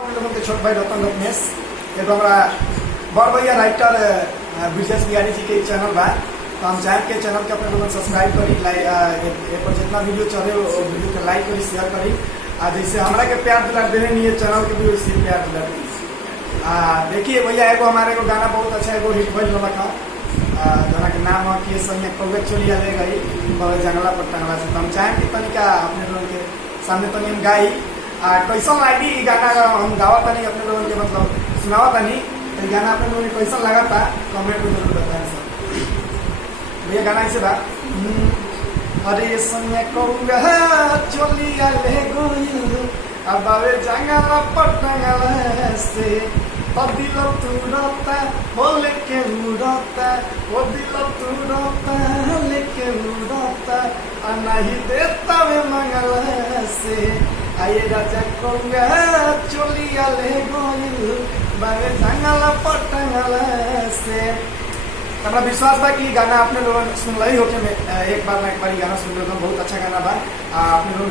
अपने लोगों के छोट भाई रतन रत्नेश एगो हमारा बड़ भैया राइटर ब्रिजेश बिहारी जी के चैनल बा। तो हम चाहे के चैनल के अपने लोगों सब्सक्राइब करी, पर जितना वीडियो चले वो वीडियो के लाइक करी, शेयर करी। जैसे हमारा के प्यार दुलार देने नहीं है चैनल के भी वैसे प्यार दुलार दी। देखिए भैया एगो हमारे को गाना बहुत अच्छा एगो हिट भइल रहा जना के नाम है कि संगे कौवे चोलिया ले गई जंगला पर टंगला से। तो हम चाहें कि तनिका अपने लोगों के सामने तनी हम गाई कैसा लगी गाना हम गावा तनी अपने लोगों के मतलब सुनावा तनी। तो गाना अपने लोगों को कैसा लगा था कमेंट में जरूर बताएं सर। भैया गाना ऐसे बा अरे संगे कौवे चोलिया ले गई अब आवे जंगला पर टंगला से दिल तुरता हो लेके उड़ता वो दिल तुरता लेके उड़ता नहीं देता वे मंगल से आये राजा कौवे चोलिया ले गई बावे जंगल पटंगल से। हमारा विश्वास बा कि गाना अपने लोगों सुन रही हो के एक बार गाना सुन लो बहुत अच्छा गाना बा। अपने लोग